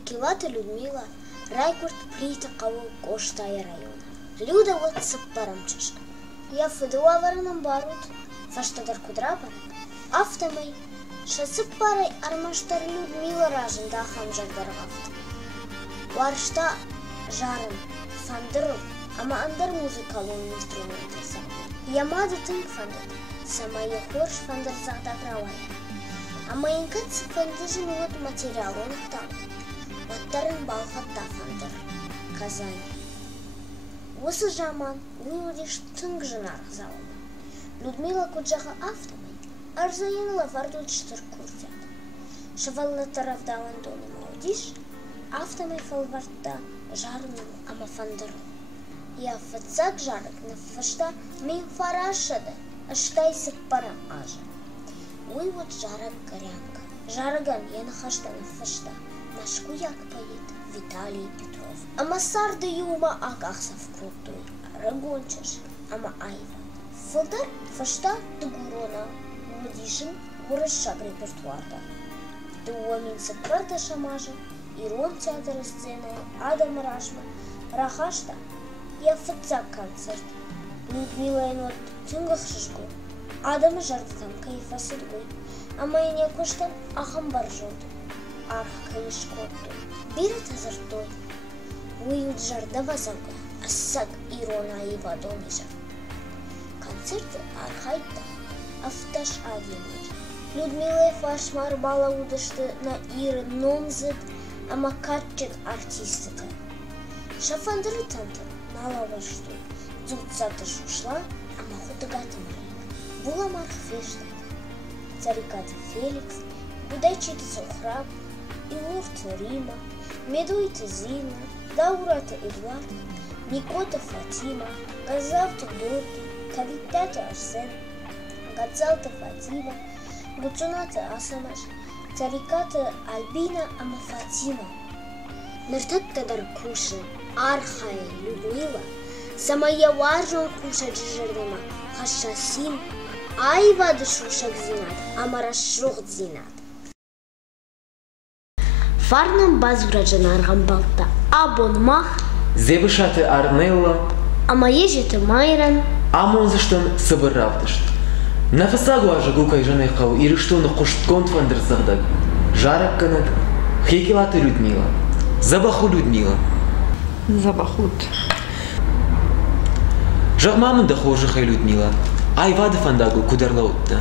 Хикилата Людмила, Райкурт плита каву коштая района. Люда вот саппарамчаш. Я фыдыла варанам барут, фаштадар кудрапа, автомай, шасыппарай армаштар Людмила ражын да хамжардаргафт. Варшта жарын, фандырыл, ама андар музыкалун инструментаса. Ямады тынк фандыр, самая хорш фандыр захта правая. Ама инкат фандыжын вот материалун хтам. Ваттарын балхатта фандыр, Казань. Осы жаман уйудиш тынк жынар залымы. Людмила куджаға автомай, арзаянла вардучтыр куртят. Шывалла таравдалан доны маудиш, автомай фалвартта жарну ама фандыру. Я фацак жарык на фашта мен фарашады, аштай сыппарам ажа. Уй вот жарак горянка. Жараган я нахашта на фашта. Нашку як поет Виталий Петров. Ама сарды юма акахсав крутой. Рагончаш, ама айва. Фылдар фашта дыгурона. Мудишин урышшак репертуарда. Дуамин сыппарда шамажа. Ирон театра сцены, Адам Рашма. Рахашта. Я фацак концерт. Людмила енот тюнгах шишку. Адам жартам кайфасыд гой. Ама ене коштан ахам баржот. Арх кайышкотту. Бирет азартой. Уют жарда вазага. Ассак ирона айва донижа. Концерты архайта. Авташ адемир. Людмила фашмар бала удышты на иры номзыд. Ама катчет артистыты. Шафандыры тантыр. Налавашты. Дзутсаты шушла, ама худагатымры. Була мархфештат. Царикаты Феликс, Будайчиты Сохраб, Илурты Рима, Медуйты Зина, Даураты Эдуард, Никота Фатима, Газавты Дорты, Кавитаты Арсен, Гацалты Фатима, Гуцунаты Асамаш, Царикаты Альбина ама Фатима. Мертаттадар куши, Архая Людмила, самая важная куша джижердема, хашасим, айва дышушак зинат, амарашрух зинат. Фарнам базураджан аргамбалта, абонмах, Зебышаты Арнелла, ама ежеты майран, амонзыштан сыбыравдышт. Нафасагу ажа гукай жанайқау, ирыштуны қошткон фандырзағдаг. Жарак канат, Хикилата Людмила. Забаху Людмила. Забахут. Жағмамын да хожихай Людмила. Айвады фандагу кударлаутта.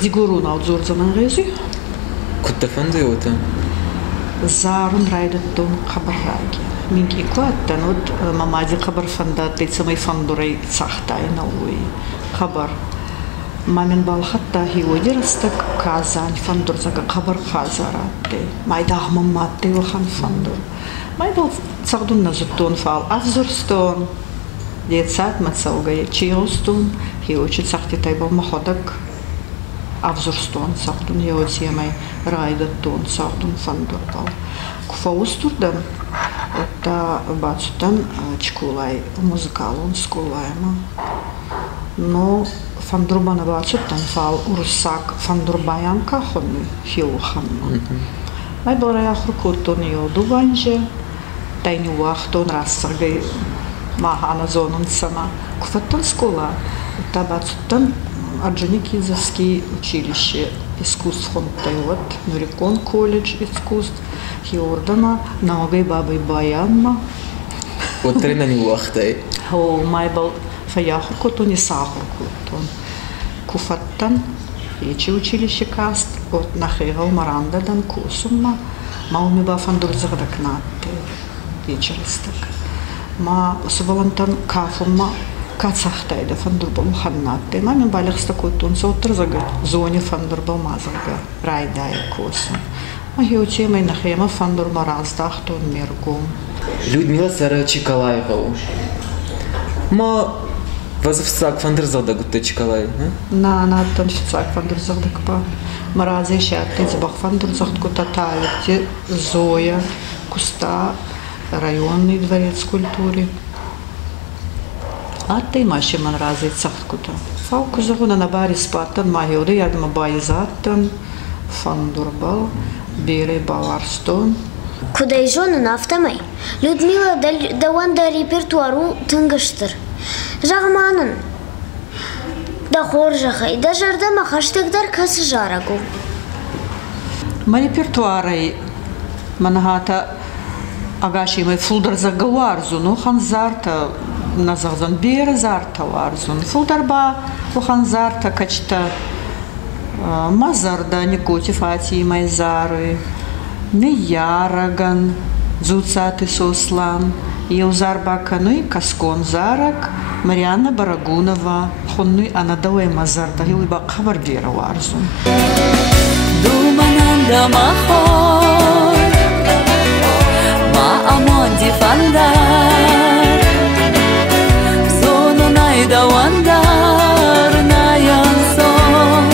Дигурун аудзорзанан ғези. Кутта фанды ота. Зарын райдаттон қабарраги. Минки клаттан от мамади қабар фандат дейцамай фандурай цахтайна уй. Қабар. Мамин балхатта хиодирастак Казань фандурзага қабар хазаратты. Майдах маматты илхан фандур. Майдал цагдун назуттон фал авзурстон. Детсат мацалгай чиостун. Хиочи цахти тайбал маходак. Авзурстон цагдун еотиямай райдаттон цагдун фандур бал. Куфаустурдан это бацутан чкулай музыкалун скулайма. Но фандурбана бацутан фал урсак фандурбаян кахону хиуханна. Майдал раяхрукуртон йоду ванже. Тайни уахтон рассаргай махана зонун сама. Куфаттан скула. Это бацутан Орджоникидзевский училище искусств Хонтайот, Нурикон колледж искусств, Хиордана, Наогай бабай Баянма. Вот трена не уахтай. О, майбал фаяхуркотон и сахуркотон. Куфаттан, ечи училище каст, от нахейгал марандадан кусумма, мауми бафандурзагдак натте, ечерстак. Ма сувалантан кафумма, Кацахтайда фандурбал ханнатте. Мамин балихстакутун соутрзага зоне фандурбал мазага райдай косу. Магиотемай нахема фандурма раздахтун мергум. Людмила Сара Чикалаева. Ма вазовсак фандурзалда гутта Чикалай. На тоншицак фандурзалдак па. Маразе шатты забах фандурзалд гутта талите Зоя Куста районный дворец культуры. А ты маши ман разит сахткута. Фауку загуна на бари спаттан, магиоды ядма байзаттан, фандурбал, бере Баварстон. Кудайжонын автомай. Людмила даванда репертуару тынгыштыр. Жағманын. Да хор жағай, да жардама хаштегдар касы жарагу. Ма репертуарай манахата агаши май фулдар заговарзу, но ханзарта назагзан бере зарта варзун. Фулдарба уханзарта качта мазарда никоти фати майзары. Не яраган, зуцаты сослан, Еузарбаканой Каскон Зарак, Марианна Барагунова, Хонной Анадауэ Мазарда, Юлиба Хабарбера Варзун. Думананда Махор, Ма Амонди Фандар, Зону Найда Вандар, Наянсон,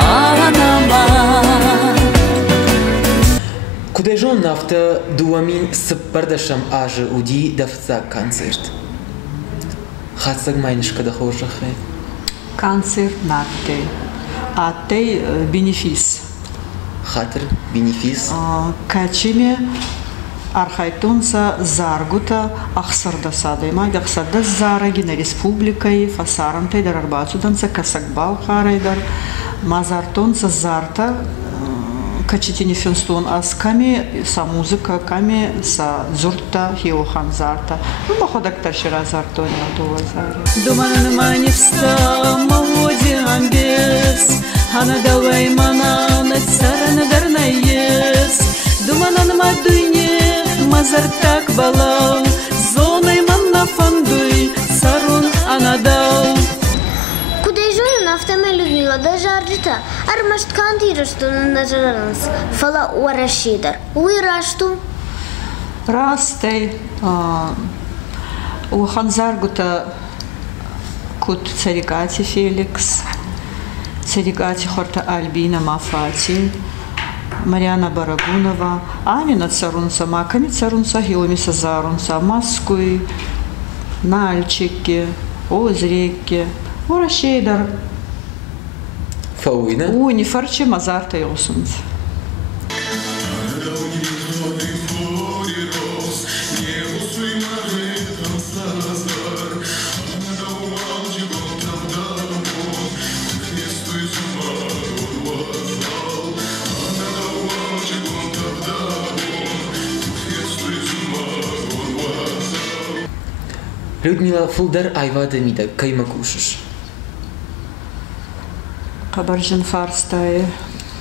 Анаман. Кудайжон нафта дуамин сыппардашам ажы уди давца концерт. Хатсаг майнышка да хожахэ. Концерт натте. Атей бенефис. Хатр бенефис. Качиме архайтунца заргута ахсарда садайма гахсарда зарагина республикай фасарантай дар арбацуданца касакбал харайдар мазартунца зарта качитини фенстон аз ками са музыка ками са зурта хиохан зарта ну походак таршира зартони адова зар Думанын манифста маводи амбес Ана давай мананы цараны дарнаес Думанын мадуйне мазартак балау Зоной манна фандуй сарун анадау Кудайжонын автоме Людмила даже аржита. Армашт кантирыштун нажаранс. Фала уарашидар. Уирашту. Растей ухан заргута кут царигати Феликс царигати хорта Альбина Мафати Марианна Барагунова Амина царунца Маками царунца Хиомиса зарунца Маскуй Нальчики Озреки Урашейдар Фауина. Уни фарчи Мазарта Йосунц. Людмила Фулдар айвада мида кайма кушаш. Кабаржин фарстае.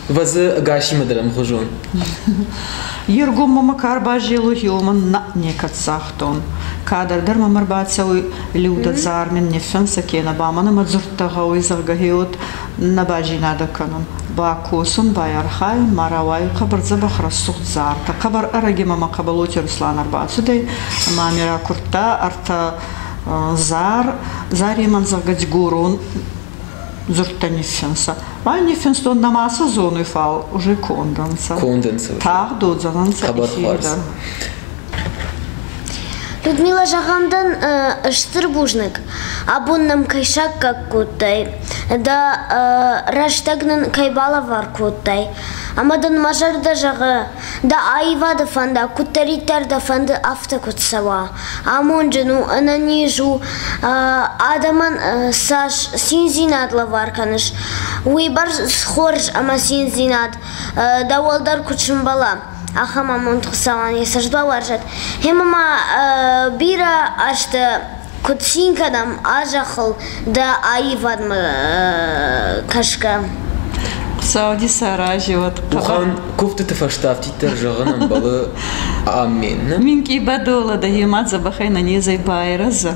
Вазы гаши мадарам хожон. Ергом мамакар бажилу хилман на некатсахтон. Кадардар мамарбацауи люда зармен нефен сакена бамана мадзуртагауи заргахиот на бажинада канон. Бакусун баярхай маравай кабарза бахрасух зарта. Кабар араги мама кабалоти Руслан арбацудей. Мамира курта арта зари ман заргадьгурун зурта нефенса. Вай нефенстон намаса зону фал уже конденса. Конденса. Так додзананса Хабар-фарс. Людмила жағандан ыштырбужник. Абуннам кайшак как куттай. Да раштагнан кайбала вар куттай. Амадан мажарда жағы. Да айвады фанда куттаритарда фанды афта кутсава. Амонжыну ананижу адаман саш синзинадла варканыш. Уйбар схорж ама синзинад. Да уалдар кучымбала. Ахама монтхсаван есажба варжат. Хемама бира ашты кутсинкадам ажахыл да айвадмы кашка. Сауди Саражи вот. Бухан кофты тафаштав титер жағанам балы амен. Минки бадола да емат забахай на незай байраза.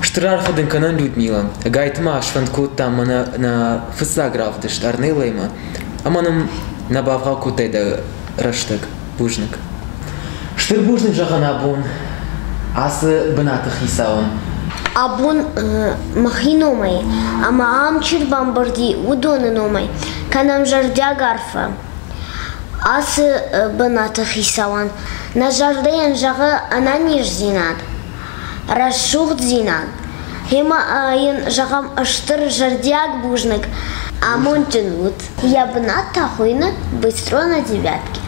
Штырар ходен канан Людмила. Гайтма ашфанд кутта мана на фысаграфты штарнылайма. Аманым набавға кутайда раштаг бужник. Штыр бужник жаған абун. Асы бынаты хисаун. Абун махиномай, ама амчир бамбарди удоныномай, канам жардя гарфа. Асы быната хисаван, на жардаян жағы ананиш зинад, расшух зинад. Хема айын жағам аштыр жардяг бужник, А Мончинут. Я бы на тахуина быстро на девятке.